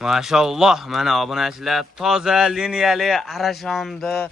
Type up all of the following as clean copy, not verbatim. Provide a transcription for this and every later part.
Maşalloh, mana obunachilar toza liniyali arashonni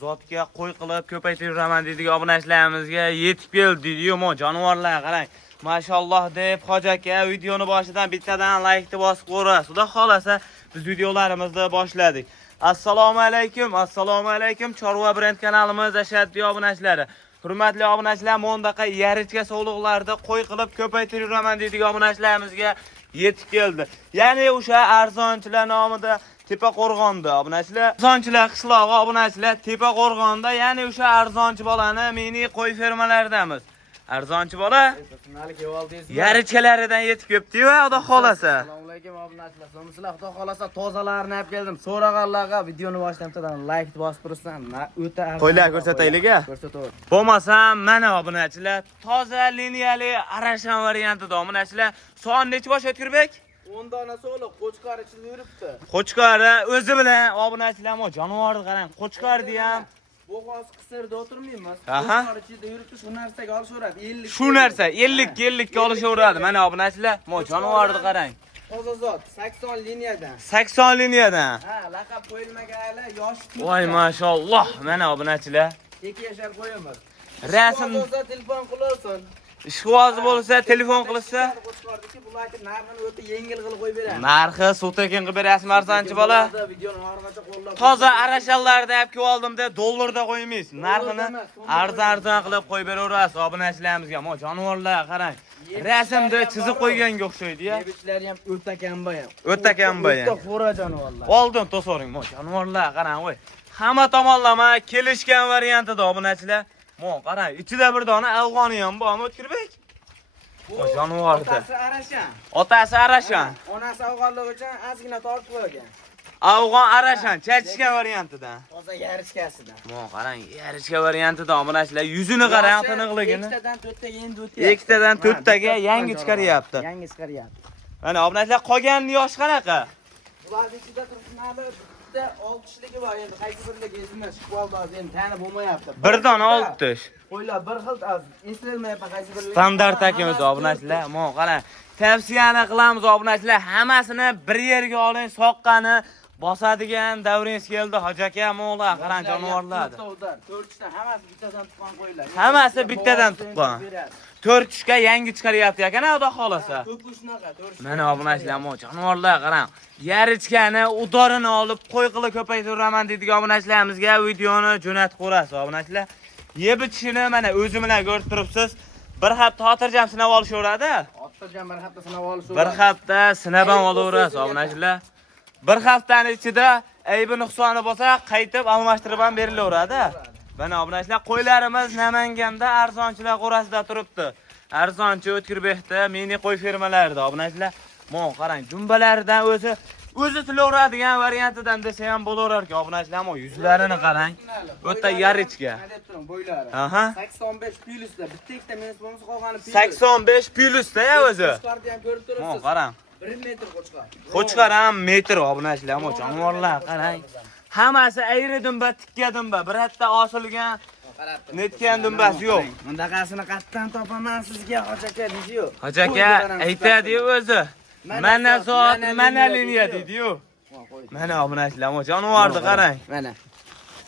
zotga qo'y qilib ko'paytiraman deydigan obunachilarimizga yetib keldi deydi-yu, mo jonivorlar qarang. Maşalloh deb Hoji aka videoni boshidan bittadan laykni bosib qo'yasiz. Xudo xolasa biz videolarimizni boshladik. Assalomu alaykum. Chorva brend kanalimiz ashaddiy obunachilari. Hurmatli obunachilar, mondaqa yarichka sog'liqlarda qo'y qilib ko'paytiraman deydigan obunachilarimizga yetib keldi. Ya'ni o'sha arzonchilar nomida Tepaqo'rg'onda obunachilar, arzonchilar qishlog'i obunachilar Tepaqo'rg'onda, ya'ni o'sha arzonchi bolani mini qo'y fermalaridamiz. Arzonchi bola yarichkalaridan yetib kelibdi-yu, Xudo xolasa. Assalomu alaykum obunachilar. Sizlar Xudo xolasa tozalarni olib keldim. So'raganlarga videoni boshlamdan like bosib tursan, o'ta qo'ylar ko'rsataylik-a. Ko'rsataver. Bo'lmasam, mana obunachilar toza liniyali arashan variantida obunachilar. Son necha bosh O'tkirbek? 10 dona so'liq qo'chqar ichida yuribdi. Qo'chqari o'zi bilan obunachilar, jonivorni qarang. Qo'chqarni ham Bo'g'oz qisirda o'tirmaymiz. Aha. Qo'chqar ichida yuribdi, shu narsaga olishaveradi. 50. Shu narsa 50 ga olishaveradi. Mana obunachilar, jonivorni qarang. Toza zot 80 liniyadan. 80 liniyadan. Ha, laqab qo'yilmaganlar yosh. Voy mashalloh, mana obunachilar. 2 yashar qo'yamiz. Rasm telefon qilsin. ishqiboz bo'lsa, telefon qilsa, Qo'chqardiki bularga narxini o'ta yengil qilib qo'yib beramiz. narxi suvtekin qilib berasiz arzonchi bola. Toza arashallarda olib kelib oldim deb dollarda qo'ymaysiz. Narxini arzon qilib qo'yib beraverasiz obunachilarimizga. Mo jonivorlar qarang. Rasmda chizib qo'yganga o'xshaydi-ya. Yebichlari ham o'ta kamba ham. O'ta kamba ham. O'ta xo'ra jonivorlar. Oldin to'soring, mo jonivorlar qarang, voy. Hamma tomonlama kelishgan variantida obunachilar. Mo qarang, ichida bir dona afg'oni ham bormi O'tkirbek? O jonivorda. Otasi arashan. Otasi arashan. Onasi afg'onlik uchun ozgina tortib qo'ygan. Afg'on arashan, chachishgan variantidan. Toza yarichkasidan. Mo qarang, yarichka variantida obunachilar, yuzini qarang, tiniqligini. Ikkitadan 4 taga endi o'tyapti. Ikkitadan 4 taga yangi chiqaryapti. Yangi chiqaryapti. Mana obunachilar qolganini yosh qanaqa? Bularning ichida turibnali bitta 6 kishligi bor, endi qaysi birligi esimdan chiqib qoldi, hozir endi tanib bo'lmayapti. Bir dona 6 tish. Qo'ylar bir xil eslolmayapti qaysi birligi. Standart akamiz obunachilar. Mo qarang, tavsiyani qilamiz obunachilar, hammasini bir yerga oling, soqqani bosadigan davringiz keldi. Hoji aka, mo'g'lar qarang jonivorlar. 4 ta hammasi bittadan tuqqan qo'ylar. Hammasi bittadan tuqqan. 4 tushga yangi chiqaryapti ekan, Xudo xolasa. Ko'pi shunaqa, 4. Mana obunachilar, mo jonivorlar qarang. Yarichkani udorini olib qo'y qilib ko'paytiraman deydigan obunachilarimizga videoni jo'natib qo'yasiz obunachilar. Yeb ichishini mana o'zi bilan ko'rib turibsiz. Bir hafta xotirjam sinab olishaveradi. Xotirjam bir hafta sinab olishaveradi. Bir hafta sinab ham olaverasiz obunachilar. Bir haftaning ichida aybi nuqsoni bo'lsa, qaytib almashtirib ham berilaveradi. Mana obunachilar, qo'ylarimiz Namanganda arzonchilar qorasida turibdi. Arzonchi O'tkirbekda mini qo'y fermalarida obunachilar. Mo qarang, jumbalaridan o'zi tilaveradigan variantidan desa ham bo'laverarki obunachilar, mo yuzlarini qarang. O'ta yarichga. Deb turing, bo'ylari. Aha. 85 plyusda, bitta ikkita minus bo'lmasa qolgani plyus. 85 plyusda-ya o'zi. Qo'chqarni ham ko'rib turibsiz. Mo qarang. 1 metr qo'chqar. Qo'chqar ham metr obunachilar, mo jonivorlar qarang. Hammasi ayri dumba, tikka dumba, bir hatta osilgan, netgan dumbasi yo'q. Bundaqasini qayerdan topaman sizga, Hoji aka, deydi-yu. Hoji aka aytadi o'zi. Mana soat, mana liniya deydi-yu. Mana obunachilar, mo jonivorni qarang. Mana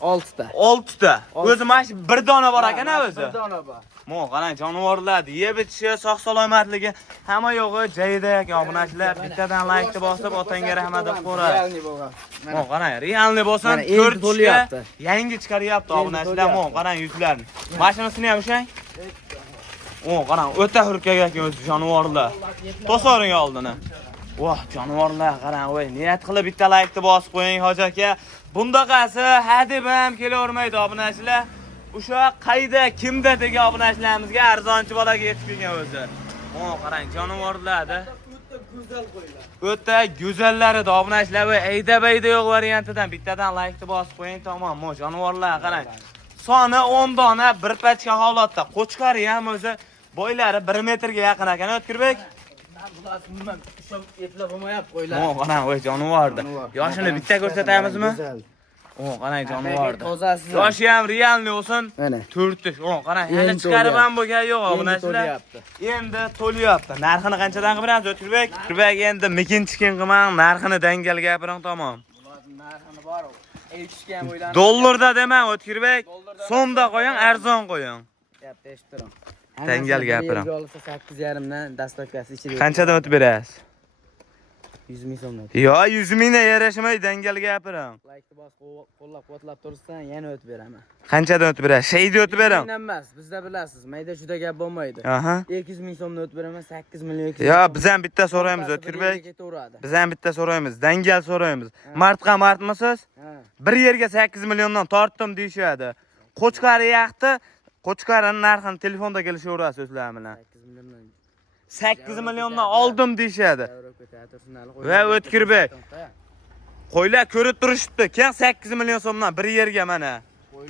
6 ta. 6 ta. O'zi mana bir dona bor ekan o'zi. Bir dona bor. Mo qarang, jonivorlar yeb ichishi, sog' salomatligi hamma yo'g'i joyida ekan obunachilar. Bittadan laykni bosib, otangga rahmat deb qo'yasiz. Realni bo'lgan. Mo qarang, realni bo'lsin, 4 to'lyapti. Yangi chiqaryapti obunachilar, mo qarang yuzlarini. Mashinasini ham o'shang. O qarang, o'ta hurkak ekan o'zi jonivorlar. To'soring oldini. Voh, jonivorlar qarang, voy, niyat qilib bitta laykni bosib qo'ying Hoji aka. Bundaqasi hadeb ham kelavermaydi obunachilar. O'sha qayda, kimda degan obunachilarimizga arzonchi bolaga yetib kelgan o'zi. O qarang, jonivorlarda. O'ta go'zal qo'ylar. O'ta go'zallarida obunachilar va ayda-bayda yo'q variantidan bittadan laykni bosib qo'ying, tamom. Mo jonivorlar qarang. Soni 10 dona bir pachka holatda. Qo'chqari ham o'zi bo'ylari 1 metrga yaqin ekan O'tkirbek. Bular bilmem, eplab olmayapti qo'ylar. Mo qarang, voy jonivorda. Yoshini bitta ko'rsatamizmi? O qarang jonivordi. Tozasi. Yoshi ham realni olsun. Mana. 4 tush. O qarang, Endi hali chiqarib ham bo'lgan yo'q Endi obunachilar. to'lyapti. Endi to'lyapti. Narxini qanchadan qilamiz O'tkirbek? O'tkirbek endi mikin-chikin qilmang, narxini dangal gapiring tamom. Narxini bor. Eshitishga ham o'ylanib. Dollarda demang O'tkirbek. So'mda qo'ying, arzon qo'ying. Gapni eshitib turing. Dangal gapiring. 8,5 dan dastavkasi ichida. Qanchadan o'tib berasiz? 100 ming so'mdan. Yo, 100 mingdan yarashmay dangal gapiring. Like bos qo'llab-quvvatlab tursan, yana o'tib beraman. Qanchadan o'tib berasiz? Sheyda o'tib bering. Emas, bizda bilasiz, mayda juda gap bo'lmaydi. Aha. 200 ming so'mdan o'tib beraman, 8 million. Yo, biz ham bitta so'raymiz O'tkirbek. Biz ham bitta so'raymiz, dangal so'raymiz. Martqa martmisiz? Ha. Bir yerga 8 milliondan tortdim deyshadi. Qo'chqari yaxti, qo'chqarining narxini telefonda kelishaverasiz o'zlar bilan. 8 milliondan 8 milliondan oldim deyshadi. Va O'tkirbek. Qo'ylar ko'rib turishibdi. Keng 8 million so'mdan bir yerga mana.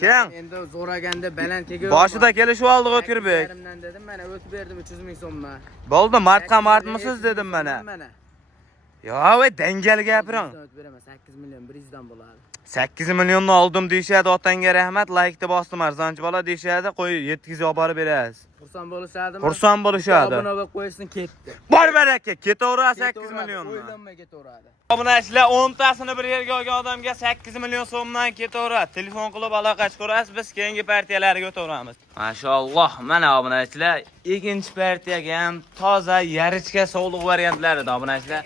Keng. Endi zo'raganda baland kelgan. Boshida kelishib oldik O'tkirbek. Yarimdan dedim, mana o'tib berdim 300 ming so'mdan. Bo'ldi, martqa martmisiz dedim mana. Mana. Yo, va dangal gapiring. O'tib beraman, 8 million 100 dan bo'ladi. 8 milliondan oldim deyshadi, otangga rahmat, like-ni bosdim, arzonchi bola deyshadi, qo'y yetkazib olib berasiz. Xursand bo'lishadimi? Xursand bo'lishadi. Obuna bo'lib qo'ysin, ketdi. Bor baraka, ketaveradi 8 milliondan. O'ylanmay ketaveradi. Obunachilar 10 tasini bir yerga olgan odamga 8 million so'mdan ketaveradi. Telefon qilib aloqa chiqarasiz, biz keyingi partiyalarga o'taveramiz. Mashalloh, mana obunachilar, ikkinchi partiyaga ham toza yarichka sovliq variantlari obunachilar.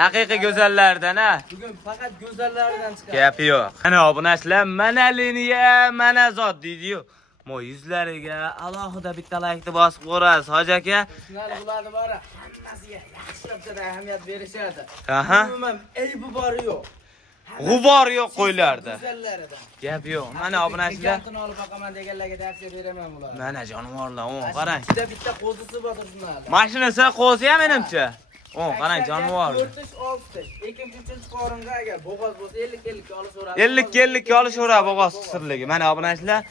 Haqiqiy go'zallardan a. Bugun faqat go'zallardan chiqadi. Gapi yo'q. Mana obunachilar, mana liniya, mana zot deydi-yu. Mo yuzlariga alohida bitta like-ni bosib qo'yasiz, hoji aka. Shunday bo'ladi bora, hammasiga yaxshilab ahamiyat berishadi. Aha. Umuman aybi bor yo'q. G'ubor yo'q qo'ylarda. Go'zallaridan. Gap yo'q. Mana obunachilar. Gapni olib boqaman deganlarga tavsiya beraman bular. Mana jonivorlar, o qarang. Bitta qo'zisi bor shunday. Mashinasi qo'zi ham menimcha. O qarang jonivor. 4-6. Ikkinchi uchinchi qoringa agar bo'g'oz bo'lsa 50 ga olaveradi. 50 ga olishaveradi bo'g'oz qisirligi. Mana obunachilar.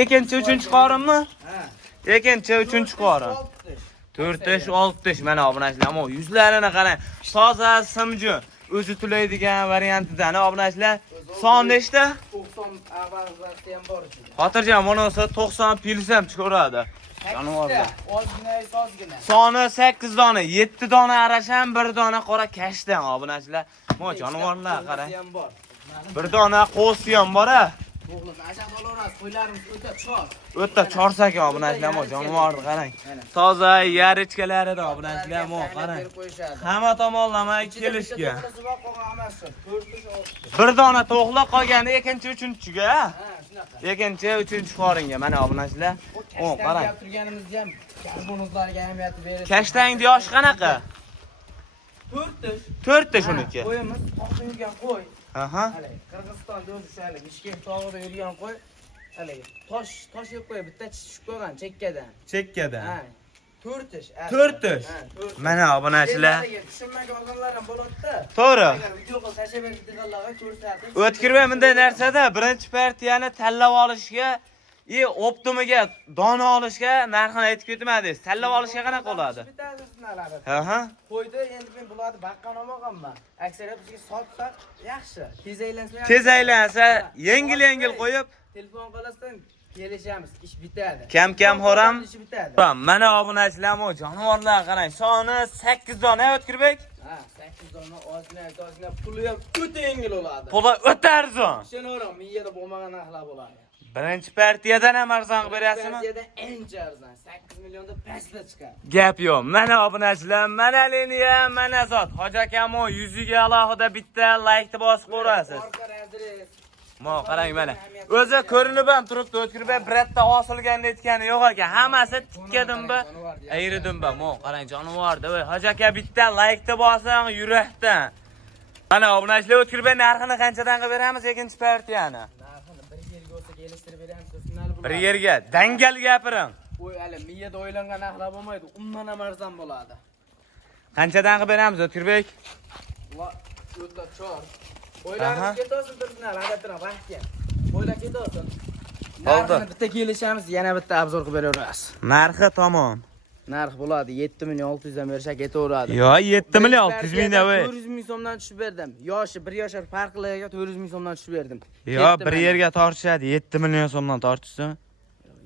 Ikkinchi, uchinchi qorinmi? Ha. Ikkinchi, uchinchi qorin. 4-6 mana obunachilar. Mo yuzlarini qarang. Toza simjun. O'zi tulaydigan variantidan obunachilar. Son nechta? 90 avvalgisi ham bor ichida. Xotirjam monosi 90 pils ham chiqaradi. Jonivorlar. Ozgina, sozgina. Soni 8 dona, 7 dona arasham, 1 dona qora kashdan obunachilar. Mo jonivorlar qarang. Bir dona qo'si ham bor-a. O'g'lim, ashaq olaverasiz, qo'ylarimiz o'ta chor. O'ta chorsak obunachilar, mo jonivorni qarang. Toza yarichkalarida obunachilar, mo qarang. Hamma tomonlama kelishga. Bir dona to'g'la qolgani ikkinchi, uchinchiga. Ha, shunaqa. Ikkinchi, uchinchi qoringa mana obunachilar. O qarang. Turganimizda ham bonuslarga ahamiyat berish. Kashtangni yoshi qanaqa? 4 ta shuniki. Qo'yimiz, oqda yurgan qo'y. Aha. Hali Qirg'izistonda o'zi shu hali Bishkek tog'ida yurgan qo'y. Hali tosh yeb qo'yib bitta tushib qo'ygan chekkadan. Chekkada. Ha. 4 ish. 4 ish. Mana obunachilar. Tushunmagan odamlar ham bo'ladi-da. To'g'ri. Agar video qilib tashlab beradiganlarga ko'rsatib. O'tkirmay bunday narsada birinchi partiyani tanlab olishga, optimiga dona olishga narxini aytib ketmadingiz. Tanlab olishga qanaqa bo'ladi? Aha. Qo'ydi, endi men bularni baqqan olmaganman. Aksariyat bizga sotsak yaxshi. Tez aylansa, yengil qo'yib, telefon qilasdan kelishamiz, ish bitadi. Kam horam. Ish bitadi. Mana obunachilarmi, jonivorlar qarang, soni 8 dona O'tkirbek. Ha, 8 dona ozgina puli ham o'ta yengil bo'ladi. Puli o'ta arzon. Ishonavering, miyada bo'lmagan narxlar bo'ladi. Birinchi partiyadan ham arzon berasizmi? Partiyada ancha arzon, 8 millionda pastda chiqadi. Gap yo'q. Mana obunachilar, mana liniya, mana zot. Hoji akamo yuziga alohida bitta like-ni bosib qo'yasiz. Mo qarang mana. O'zi ko'rinib ham turibdi, O'tkirmay birata osilganini aytgani yo'q ekan. Hammasi tikka dumba, ayri dumba. Mo qarang jonivorda. Voy, Hoji aka bitta like-ni bosing yurakdan. Mana obunachilar, O'tkirmay narxini qanchadan qilib beramiz ikkinchi partiyani? Kelishtirib beramiz, siznali Bir yerga dangal gapiring. Voy, hali miyada o'ylangan narxlar bo'lmaydi, undan ham arzon bo'ladi. Qanchadan qilib beramiz O'tkirбек? Va o'ta chor. Qo'ylarimiz ketasin tursinlar, albatta vaqtga. Qo'ylar ketasin. Narxini bitta kelishamiz, yana bitta obzor qilib beraveramiz. Narxi tamom. Narx bo'ladi 7 million 600 dan berishak ketaveradi. Yo, 7 million 600 ming voy. 400 ming so'mdan tushib berdim. Yoshi 1 yoshar farqliga 400 ming so'mdan tushib berdim. Yo, bir yerga tortishadi, 7 million so'mdan tortishsin.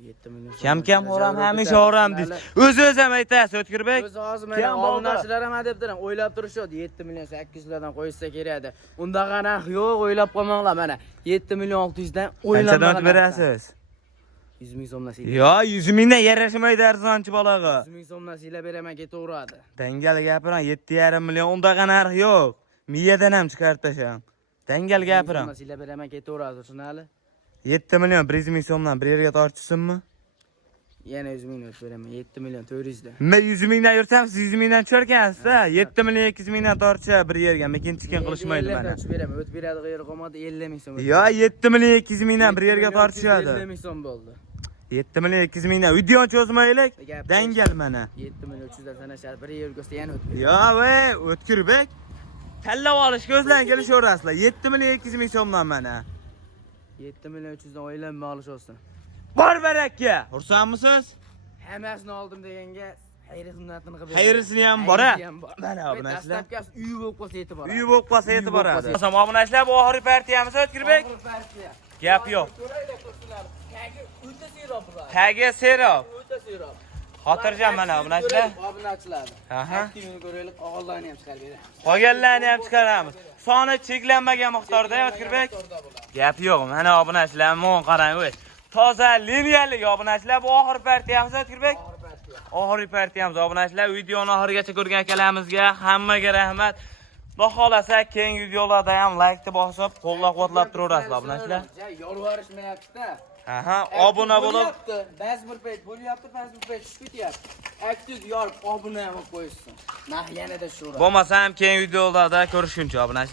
7 million. Kam o'ram, hamisha o'ram deysiz. O'z ham aytasiz, O'tkirbek. O'zi hozir mana obunachilar ham debdilar, o'ylab turishadi 7 million 800 lardan qo'ysa kerak edi. Unda narx yo'q, o'ylab qo'ymanglar mana. 7 million 600 dan o'ylab Qanchadan berasiz? 100 ming so'mdan silab. Yo, 100 mingdan yarashmaydi arzonchi bolaga. 100 ming so'mdan silab beraman ketaveradi. Dangal gapiram, 7,5 million undaqa narx yo'q. Miyadan ham chiqarib tashlang. Dangal gapiram. Silab beraman ketaveradi, tushunali? 7 million 100 ming so'mdan bir yerga tortishsinmi? Yana 100 ming beraman, 7 million 400 dan. Men 100 mingdan yursam, siz 100 mingdan tushirkansiz-da. 7 million 200 mingdan tortishadi bir yerga, mekin chikin qilishmaydi mana. Beraman, o'tib beradi, g'ayri qolmadi 50 ming so'm. Yo, 7 million 200 mingdan bir yerga tortishadi. 50 ming so'm bo'ldi. 7 million 200 mingdan videoni cho'zmaylik. Dangal mana. 7 million 300 dan sanashadi, bir yerga ko'rsa yana o'tib. Yo, voy, O'tkirbek. Tanlab olishga o'zlaring kelishaverasizlar. 7 million 200 ming so'mdan mana. 7 million 300 dan o'ylanma olishasiz. Bor barakka. Xursandmisiz? Hammasini oldim deganga xayri xizmatini qilib. Xayrisini ham bor-a? Mana obunachilar. Dastlabkasi uyi bo'lib qolsa yetib boradi. Uyi bo'lib qolsa yetib boradi. Asam obunachilar, bu oxirgi partiyamiz O'tkirbek. Gap yo'q. Tagi serob. Xotirjam mana obunachilar. Obunachilar. Aha. Aktivini ko'raylik, og'illarni ham chiqarib beramiz. Qolganlarni ham chiqaramiz. Soni cheklanmagan miqdorda O'tkirbek. Gap yo'q. Mana obunachilar, men qarang, o'y. Toza liniyali obunachilar, bu oxirgi partiyamiz O'tkirbek. Oxirgi partiyamiz obunachilar. Videoni oxirigacha ko'rgan akalarimizga hammaga rahmat. Xudo xolasa keyingi videolarda ham like-ni bosib, qo'llab-quvvatlab turaverasizlar obunachilar. Yolvorishmayapti-da. Aha, obuna bo'lib, ba'zi bir payt bo'lyapti, ba'zi bir payt tushib ketyapti. Aktiv yorib, obuna ham qo'ysin. Nah yanada shu. bo'lmasa ham keyingi videolarda ko'rishguncha obunachilar.